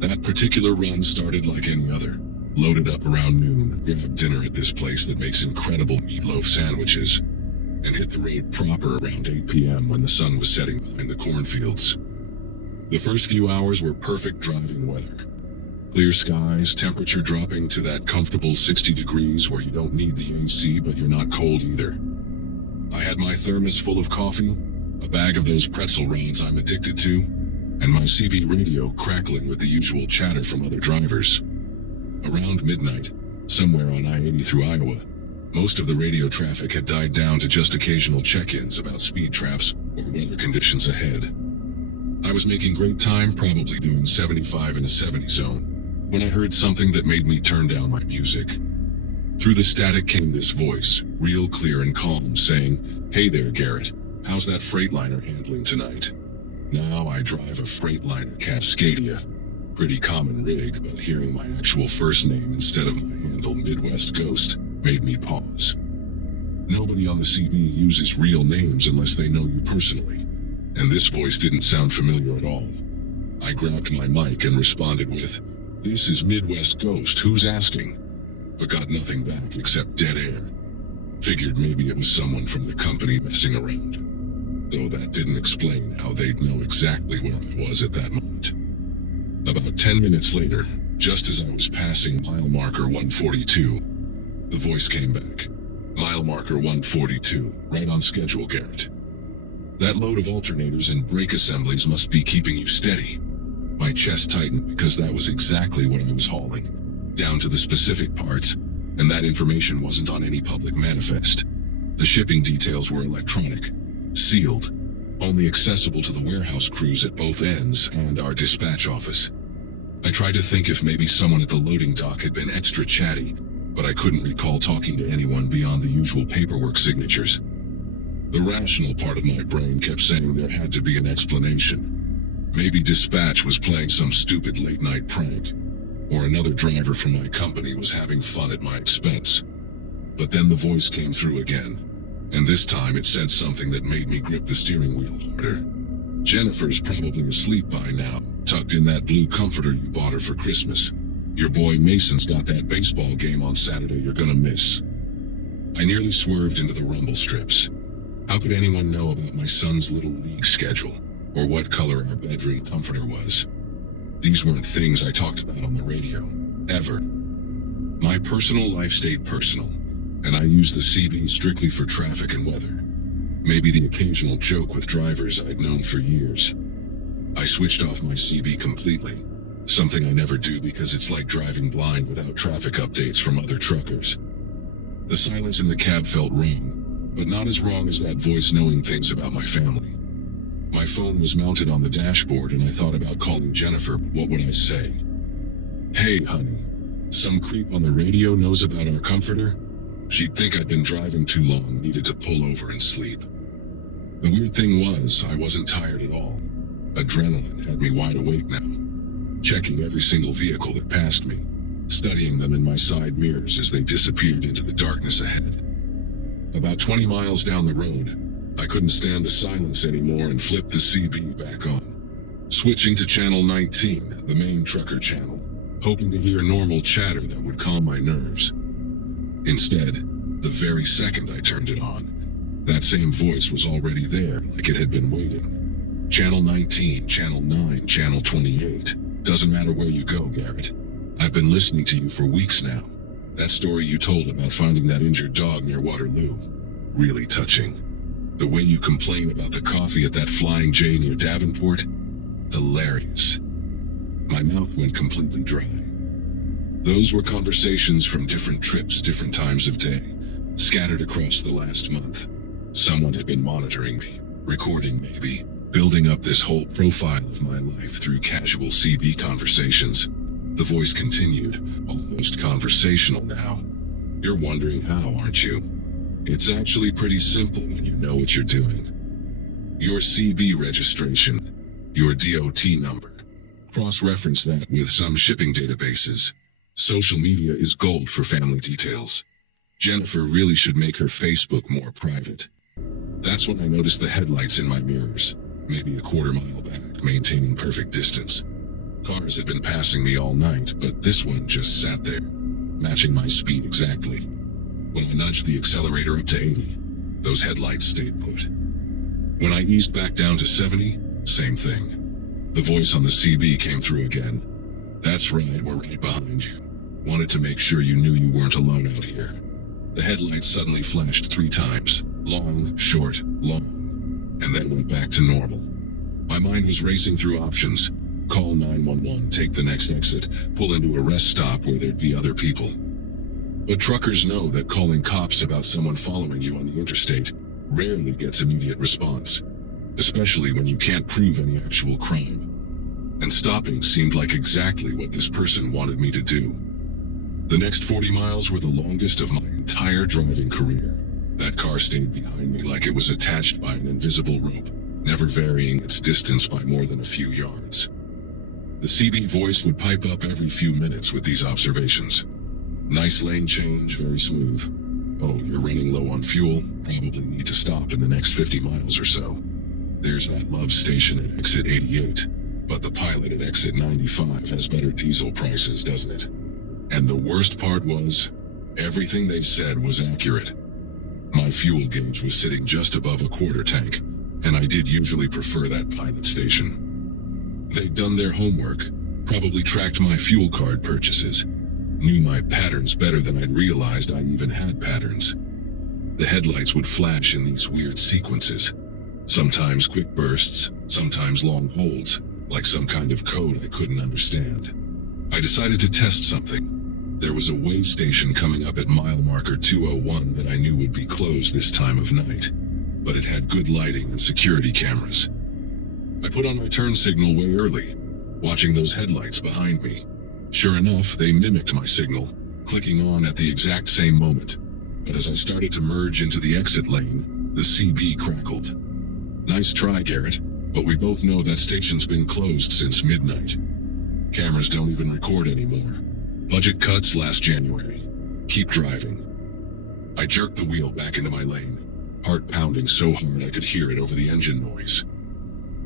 That particular run started like any other. Loaded up around noon, grabbed dinner at this place that makes incredible meatloaf sandwiches, and hit the road proper around 8 p.m. when the sun was setting behind the cornfields. The first few hours were perfect driving weather. Clear skies, temperature dropping to that comfortable 60 degrees where you don't need the AC but you're not cold either. I had my thermos full of coffee, a bag of those pretzel rounds I'm addicted to, and my CB radio crackling with the usual chatter from other drivers. Around midnight, somewhere on I-80 through Iowa, most of the radio traffic had died down to just occasional check-ins about speed traps or weather conditions ahead. I was making great time, probably doing 75 in a 70 zone, when I heard something that made me turn down my music. Through the static came this voice, real clear and calm, saying, "Hey there, Garrett. How's that Freightliner handling tonight?" Now I drive a Freightliner Cascadia. Pretty common rig, but hearing my actual first name instead of my handle Midwest Ghost made me pause. Nobody on the CB uses real names unless they know you personally, and this voice didn't sound familiar at all. I grabbed my mic and responded with, "This is Midwest Ghost, who's asking?" But got nothing back except dead air. Figured maybe it was someone from the company messing around, though that didn't explain how they'd know exactly where I was at that moment. About 10 minutes later, just as I was passing mile marker 142, the voice came back. "Mile marker 142, right on schedule, Garrett. That load of alternators and brake assemblies must be keeping you steady." My chest tightened because that was exactly what I was hauling, down to the specific parts, and that information wasn't on any public manifest. The shipping details were electronic, sealed, only accessible to the warehouse crews at both ends and our dispatch office. I tried to think if maybe someone at the loading dock had been extra chatty, but I couldn't recall talking to anyone beyond the usual paperwork signatures. The rational part of my brain kept saying there had to be an explanation. Maybe dispatch was playing some stupid late-night prank, or another driver from my company was having fun at my expense. But then the voice came through again, and this time it said something that made me grip the steering wheel harder. "Jennifer's probably asleep by now, tucked in that blue comforter you bought her for Christmas. Your boy Mason's got that baseball game on Saturday you're gonna miss." I nearly swerved into the rumble strips. How could anyone know about my son's little league schedule, or what color our bedroom comforter was? These weren't things I talked about on the radio, ever. My personal life stayed personal, and I used the CB strictly for traffic and weather. Maybe the occasional joke with drivers I'd known for years. I switched off my CB completely, something I never do because it's like driving blind without traffic updates from other truckers. The silence in the cab felt wrong, but not as wrong as that voice knowing things about my family. My phone was mounted on the dashboard and I thought about calling Jennifer, but what would I say? "Hey, honey, some creep on the radio knows about our comforter?" She'd think I'd been driving too long, needed to pull over and sleep. The weird thing was, I wasn't tired at all. Adrenaline had me wide awake now, checking every single vehicle that passed me, studying them in my side mirrors as they disappeared into the darkness ahead. About 20 miles down the road, I couldn't stand the silence anymore and flipped the CB back on, switching to channel 19, the main trucker channel, hoping to hear normal chatter that would calm my nerves. Instead, the very second I turned it on, that same voice was already there, like it had been waiting. "Channel 19, Channel 9, Channel 28. Doesn't matter where you go, Garrett. I've been listening to you for weeks now. That story you told about finding that injured dog near Waterloo. Really touching. The way you complain about the coffee at that Flying J near Davenport. Hilarious." My mouth went completely dry. Those were conversations from different trips, different times of day, scattered across the last month. Someone had been monitoring me, recording maybe, building up this whole profile of my life through casual CB conversations. The voice continued, almost conversational now. "You're wondering how, aren't you? It's actually pretty simple when you know what you're doing. Your CB registration, your DOT number. Cross-reference that with some shipping databases. Social media is gold for family details. Jennifer really should make her Facebook more private." That's when I noticed the headlights in my mirrors, maybe a quarter mile back, maintaining perfect distance. Cars had been passing me all night, but this one just sat there, matching my speed exactly. When I nudged the accelerator up to 80, those headlights stayed put. When I eased back down to 70, same thing. The voice on the CB came through again. "That's right, we're right behind you. Wanted to make sure you knew you weren't alone out here." The headlights suddenly flashed 3 times. Long, short, long, and then went back to normal. My My mind was racing through options. Call 911, take the next exit, pull into a rest stop where there'd be other people. But truckers know that calling cops about someone following you on the interstate rarely gets immediate response, especially when you can't prove any actual crime. And stopping seemed like exactly what this person wanted me to do. The next 40 miles were the longest of my entire driving career. That car stayed behind me like it was attached by an invisible rope, never varying its distance by more than a few yards. The CB voice would pipe up every few minutes with these observations. Nice lane change, very smooth. Oh, you're running low on fuel, probably need to stop in the next 50 miles or so. There's that love station at exit 88, but the pilot at exit 95 has better diesel prices, doesn't it? And the worst part was, everything they said was accurate. My fuel gauge was sitting just above a quarter tank, and I did usually prefer that pilot station. They'd done their homework, probably tracked my fuel card purchases, knew my patterns better than I'd realized I even had patterns. The headlights would flash in these weird sequences, sometimes quick bursts, sometimes long holds, like some kind of code I couldn't understand. I decided to test something. There was a way station coming up at mile marker 201 that I knew would be closed this time of night, but it had good lighting and security cameras. I put on my turn signal way early, watching those headlights behind me. Sure enough, they mimicked my signal, clicking on at the exact same moment. But as I started to merge into the exit lane, the CB crackled. Nice try, Garrett, but we both know that station's been closed since midnight. Cameras don't even record anymore. Budget cuts last January. Keep driving. I jerked the wheel back into my lane, heart pounding so hard I could hear it over the engine noise.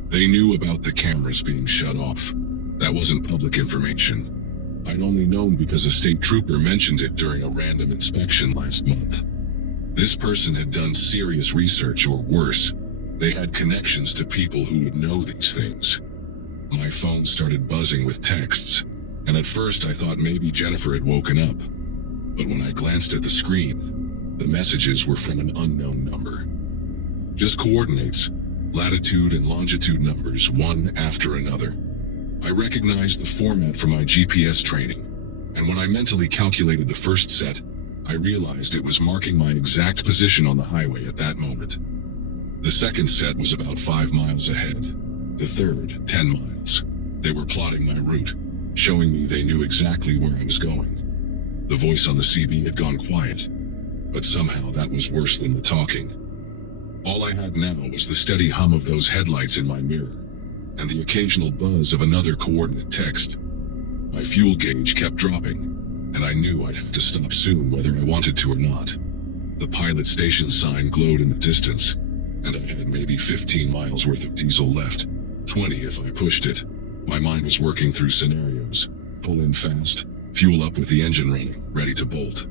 They knew about the cameras being shut off. That wasn't public information. I'd only known because a state trooper mentioned it during a random inspection last month. This person had done serious research, or worse, they had connections to people who would know these things. My phone started buzzing with texts, and at first I thought maybe Jennifer had woken up. But when I glanced at the screen, the messages were from an unknown number. Just coordinates, latitude and longitude numbers, one after another. I recognized the format from my GPS training, and when I mentally calculated the first set, I realized it was marking my exact position on the highway at that moment. The second set was about 5 miles ahead. The third, 10 miles. They were plotting my route, showing me they knew exactly where I was going. The voice on the CB had gone quiet, but somehow that was worse than the talking. All I had now was the steady hum of those headlights in my mirror, and the occasional buzz of another coordinate text. My fuel gauge kept dropping, and I knew I'd have to stop soon whether I wanted to or not. The pilot station sign glowed in the distance, and I had maybe 15 miles worth of diesel left, 20 if I pushed it. My mind was working through scenarios. Pull in fast, fuel up with the engine running, ready to bolt.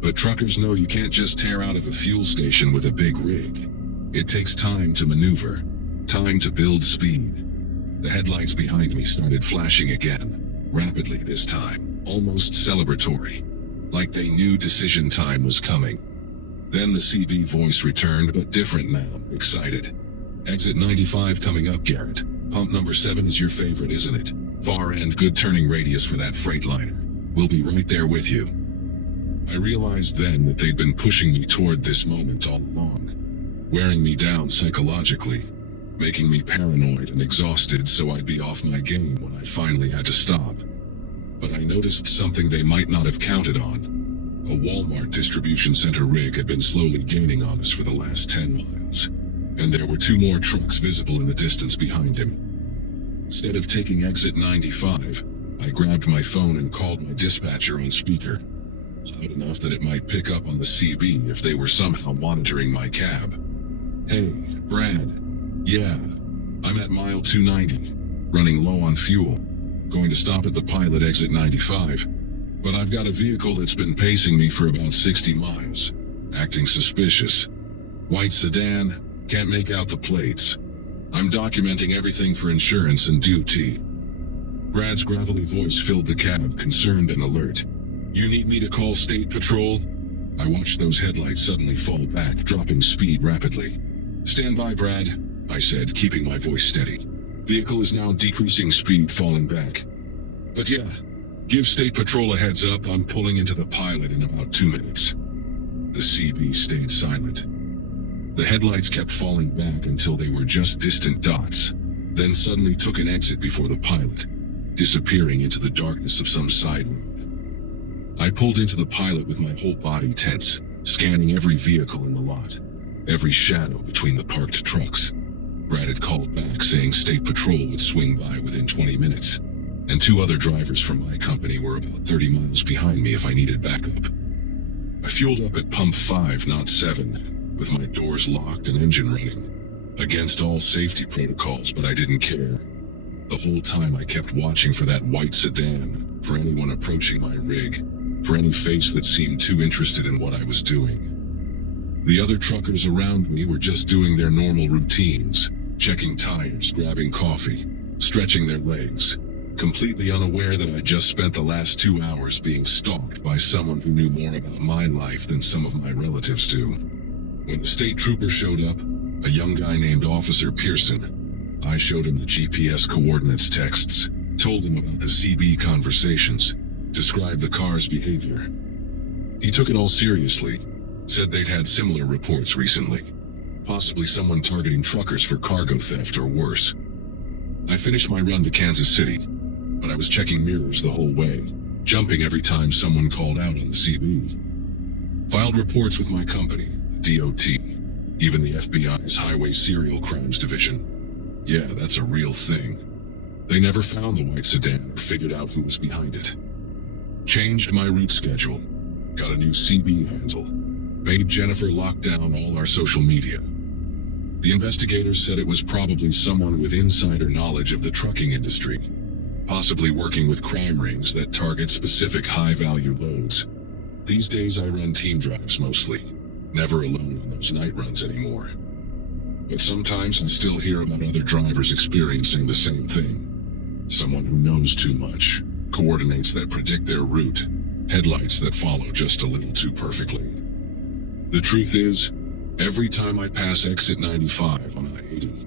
But truckers know you can't just tear out of a fuel station with a big rig. It takes time to maneuver, time to build speed. The headlights behind me started flashing again, rapidly this time, almost celebratory, like they knew decision time was coming. Then the CB voice returned, but different now, excited. Exit 95 coming up, Garrett. Pump number 7 is your favorite, isn't it? Far end, good turning radius for that freightliner. We'll be right there with you. I realized then that they'd been pushing me toward this moment all along, wearing me down psychologically, making me paranoid and exhausted so I'd be off my game when I finally had to stop. But I noticed something they might not have counted on. A Walmart distribution center rig had been slowly gaining on us for the last 10 miles, and there were 2 more trucks visible in the distance behind him. Instead of taking exit 95, I grabbed my phone and called my dispatcher on speaker, loud enough that it might pick up on the CB if they were somehow monitoring my cab. Hey, Brad. Yeah, I'm at mile 290, running low on fuel, going to stop at the pilot exit 95, but I've got a vehicle that's been pacing me for about 60 miles, acting suspicious. White sedan, can't make out the plates. I'm documenting everything for insurance and duty. Brad's gravelly voice filled the cab, concerned and alert. You need me to call State Patrol? I watched those headlights suddenly fall back, dropping speed rapidly. Stand by, Brad. I said, keeping my voice steady. Vehicle is now decreasing speed, falling back. But yeah, give State Patrol a heads up, I'm pulling into the pilot in about 2 minutes. The CB stayed silent. The headlights kept falling back until they were just distant dots, then suddenly took an exit before the pilot, disappearing into the darkness of some side road. I pulled into the pilot with my whole body tense, scanning every vehicle in the lot, every shadow between the parked trucks. Brad had called back saying State Patrol would swing by within 20 minutes, and 2 other drivers from my company were about 30 miles behind me if I needed backup. I fueled up at pump 5, not 7, with my doors locked and engine running, against all safety protocols, but I didn't care. The whole time I kept watching for that white sedan, for anyone approaching my rig, for any face that seemed too interested in what I was doing. The other truckers around me were just doing their normal routines, checking tires, grabbing coffee, stretching their legs, completely unaware that I just spent the last 2 hours being stalked by someone who knew more about my life than some of my relatives do. When the state trooper showed up, a young guy named Officer Pearson, I showed him the GPS coordinates texts, told him about the CB conversations, described the car's behavior. He took it all seriously, said they'd had similar reports recently, possibly someone targeting truckers for cargo theft or worse. I finished my run to Kansas City, but I was checking mirrors the whole way, jumping every time someone called out on the CB. Filed reports with my company, the DOT, even the FBI's Highway Serial Crimes Division. Yeah, that's a real thing. They never found the white sedan or figured out who was behind it. Changed my route schedule, got a new CB handle, made Jennifer lock down all our social media. The investigators said it was probably someone with insider knowledge of the trucking industry, possibly working with crime rings that target specific high-value loads. These days I run team drives mostly, never alone on those night runs anymore. But sometimes I still hear about other drivers experiencing the same thing. Someone who knows too much, coordinates that predict their route, headlights that follow just a little too perfectly. The truth is, every time I pass exit 95 on I-80,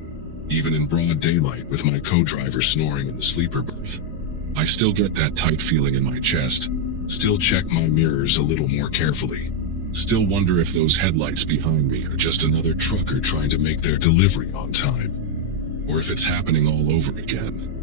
even in broad daylight with my co-driver snoring in the sleeper berth, I still get that tight feeling in my chest, still check my mirrors a little more carefully, still wonder if those headlights behind me are just another trucker trying to make their delivery on time, or if it's happening all over again.